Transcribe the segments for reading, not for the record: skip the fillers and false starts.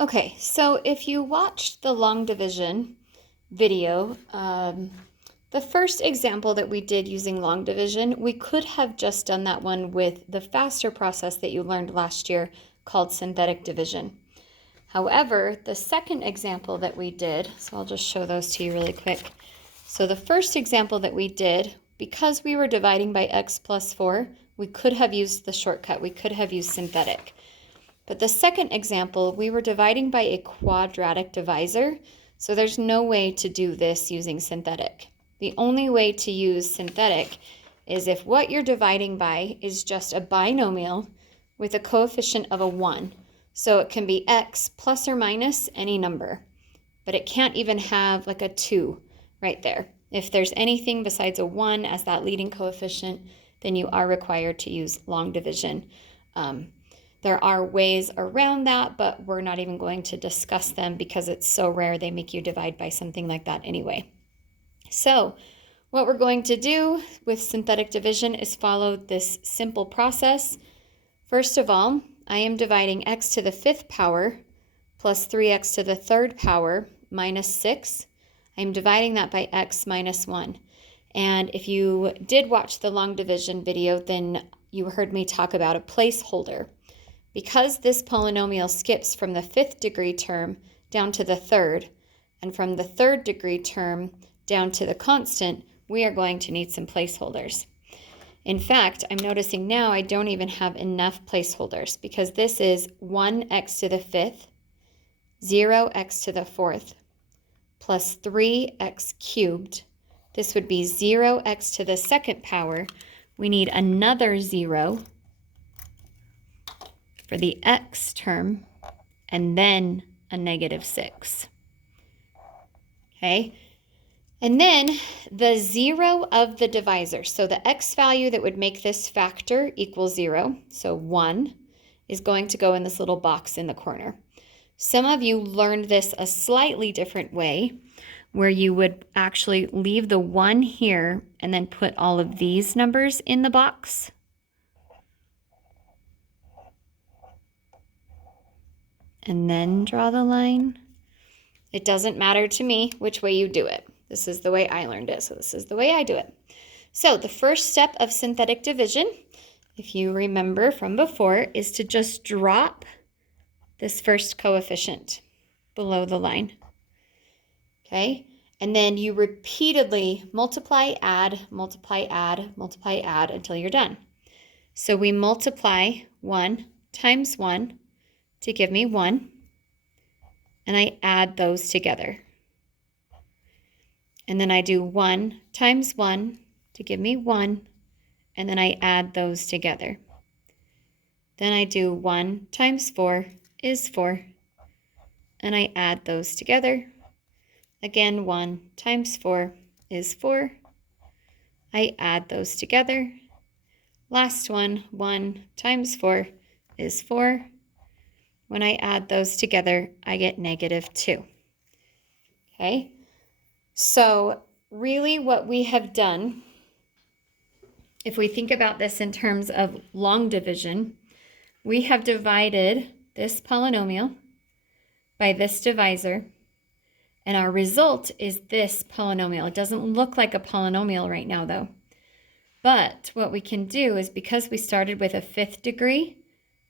Okay, so if you watched the long division video, the first example that we did using long division, we could have just done that one with the faster process that you learned last year called synthetic division. However, the second example that we did, so I'll just show those to you really quick. So the first example that we did, because we were dividing by x plus 4, we could have used the shortcut. We could have used synthetic. But the second example, we were dividing by a quadratic divisor, so there's no way to do this using synthetic. The only way to use synthetic is if what you're dividing by is just a binomial with a coefficient of a 1. So it can be x plus or minus any number, but it can't even have like a 2 right there. If there's anything besides a 1 as that leading coefficient, then you are required to use long division. There are ways around that, but we're not even going to discuss them because it's so rare they make you divide by something like that anyway. So what we're going to do with synthetic division is follow this simple process. First of all, I am dividing x to the 5th power plus 3x to the 3rd power minus 6. I'm dividing that by x minus 1. And if you did watch the long division video, then you heard me talk about a placeholder. Because this polynomial skips from the 5th degree term down to the 3rd, and from the 3rd degree term down to the constant, we are going to need some placeholders. In fact, I'm noticing now I don't even have enough placeholders because this is 1x to the 5th, 0x to the 4th, plus 3x cubed. This would be 0x to the 2nd power. We need another 0 for the x term, and then a negative 6. Okay, and then the 0 of the divisor. So the x value that would make this factor equal 0, so 1, is going to go in this little box in the corner. Some of you learned this a slightly different way, where you would actually leave the 1 here and then put all of these numbers in the box. And then draw the line. It doesn't matter to me which way you do it. This is the way I learned it, so this is the way I do it. So the first step of synthetic division, if you remember from before, is to just drop this first coefficient below the line. Okay, and then you repeatedly multiply, add, multiply, add, multiply, add until you're done. So we multiply 1 times 1 to give me 1, and I add those together. And then I do 1 times 1 to give me 1, and then I add those together. Then I do 1 times 4 is 4, and I add those together. Again, 1 times 4 is 4. I add those together. Last one, 1 times 4 is 4. When I add those together, I get negative 2. Okay, so really what we have done, if we think about this in terms of long division, we have divided this polynomial by this divisor, and our result is this polynomial. It doesn't look like a polynomial right now, though. But what we can do is, because we started with a 5th degree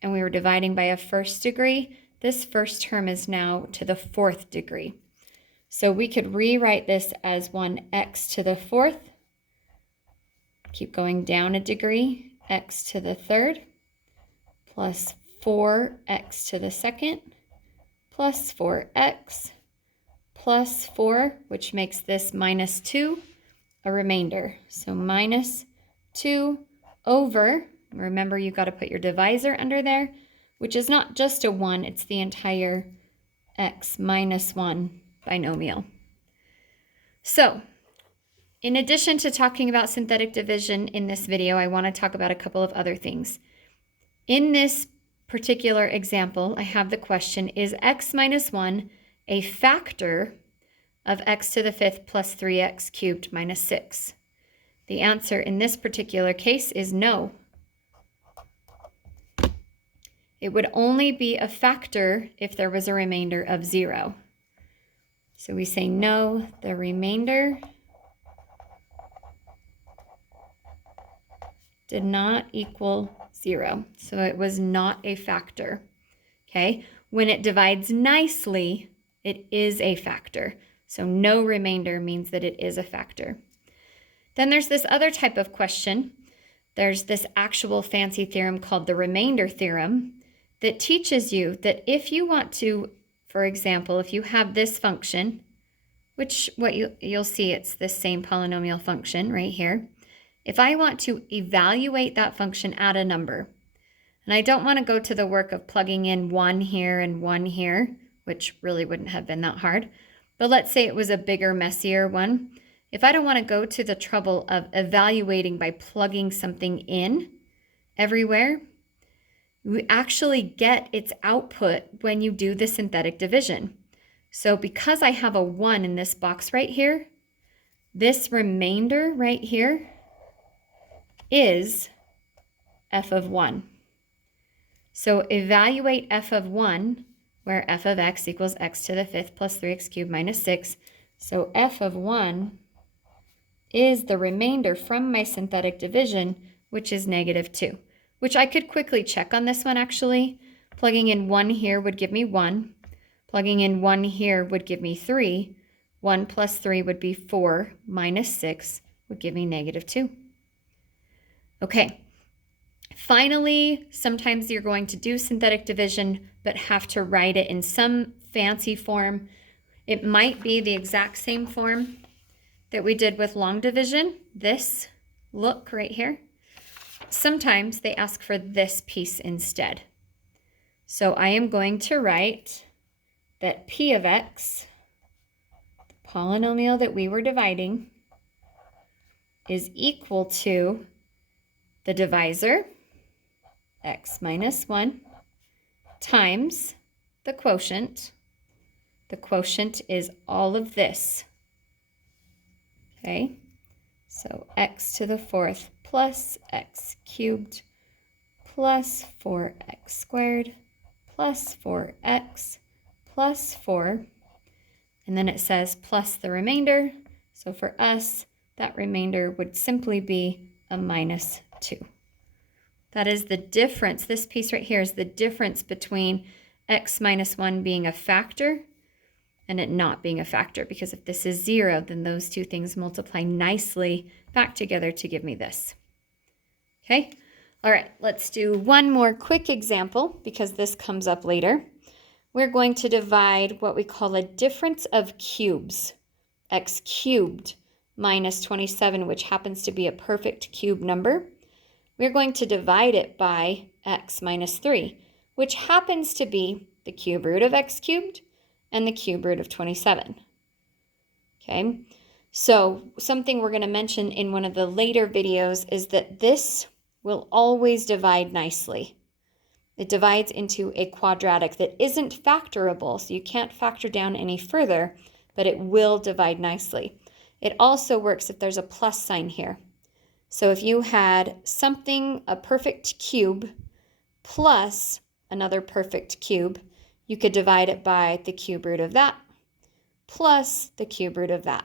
and we were dividing by a 1st degree, this first term is now to the 4th degree. So we could rewrite this as 1x to the 4th, keep going down a degree, x to the 3rd, plus 4x to the 2nd, plus 4x, plus 4, which makes this minus 2, a remainder. So minus 2 over, remember you've got to put your divisor under there, which is not just a 1, it's the entire x minus 1 binomial. So, in addition to talking about synthetic division in this video, I want to talk about a couple of other things. In this particular example, I have the question, is x minus 1 a factor of x to the 5th plus 3x cubed minus 6? The answer in this particular case is no. It would only be a factor if there was a remainder of 0. So we say no, the remainder did not equal 0. So it was not a factor. Okay, when it divides nicely, it is a factor. So no remainder means that it is a factor. Then there's this other type of question. There's this actual fancy theorem called the remainder theorem that teaches you that if you want to, for example, if you have this function, which what you'll see, it's the same polynomial function right here. If I want to evaluate that function at a number, and I don't want to go to the work of plugging in 1 here and 1 here, which really wouldn't have been that hard, but let's say it was a bigger, messier one. If I don't want to go to the trouble of evaluating by plugging something in everywhere, we actually get its output when you do the synthetic division. So because I have a 1 in this box right here, this remainder right here is f of 1. So evaluate f of 1, where f of x equals x to the 5th plus 3x cubed minus 6. So f of 1 is the remainder from my synthetic division, which is -2, which I could quickly check on this one actually. Plugging in 1 here would give me 1. Plugging in 1 here would give me 3. 1 plus 3 would be 4, minus 6 would give me -2. Okay. Finally, sometimes you're going to do synthetic division, but have to write it in some fancy form. It might be the exact same form that we did with long division. This look right here. Sometimes they ask for this piece instead. So I am going to write that p of x, the polynomial that we were dividing, is equal to the divisor, x minus 1, times the quotient. The quotient is all of this. Okay, so x to the 4th plus x cubed plus 4x squared plus 4x plus 4. And then it says plus the remainder. So for us, that remainder would simply be a -2. That is the difference. This piece right here is the difference between x minus 1 being a factor and it not being a factor. Because if this is 0, then those two things multiply nicely back together to give me this. Okay? All right, let's do one more quick example because this comes up later. We're going to divide what we call a difference of cubes, x cubed minus 27, which happens to be a perfect cube number. We're going to divide it by x minus 3, which happens to be the cube root of x cubed and the cube root of 27. Okay, so something we're going to mention in one of the later videos is that this will always divide nicely. It divides into a quadratic that isn't factorable, so you can't factor down any further, but it will divide nicely. It also works if there's a plus sign here. So if you had something, a perfect cube, plus another perfect cube, you could divide it by the cube root of that, plus the cube root of that.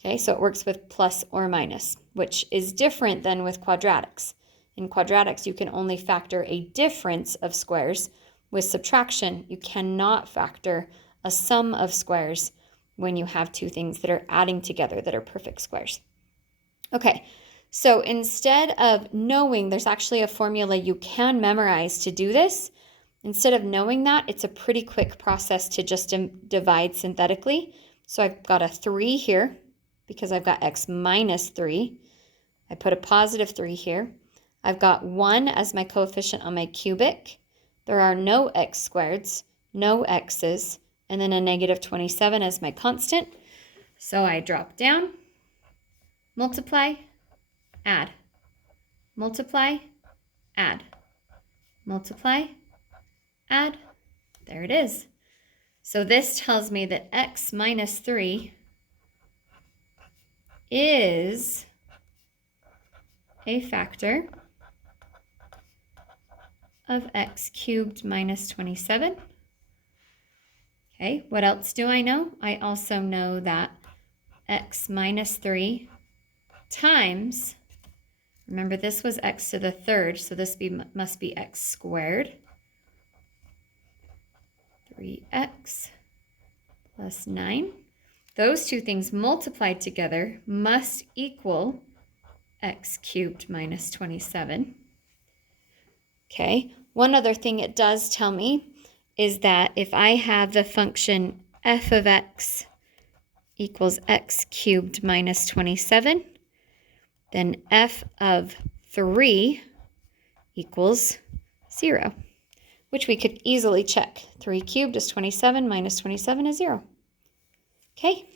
Okay, so it works with plus or minus, which is different than with quadratics. In quadratics, you can only factor a difference of squares. With subtraction, you cannot factor a sum of squares when you have two things that are adding together that are perfect squares. Okay, so instead of knowing, there's actually a formula you can memorize to do this. Instead of knowing that, it's a pretty quick process to just divide synthetically. So I've got a 3 here because I've got x minus 3. I put a positive 3 here. I've got 1 as my coefficient on my cubic. There are no x squareds, no x's, and then a -27 as my constant. So I drop down, multiply, add, multiply, add, multiply, add. There it is. So this tells me that x minus 3 is a factor of x cubed minus 27. Okay, what else do I know? I also know that x minus 3 times, remember this was x to the third, so this must be x squared. 3x plus 9. Those two things multiplied together must equal x cubed minus 27. Okay, one other thing it does tell me is that if I have the function f of x equals x cubed minus 27, then f of 3 equals 0, which we could easily check. 3 cubed is 27 minus 27 is 0. Okay.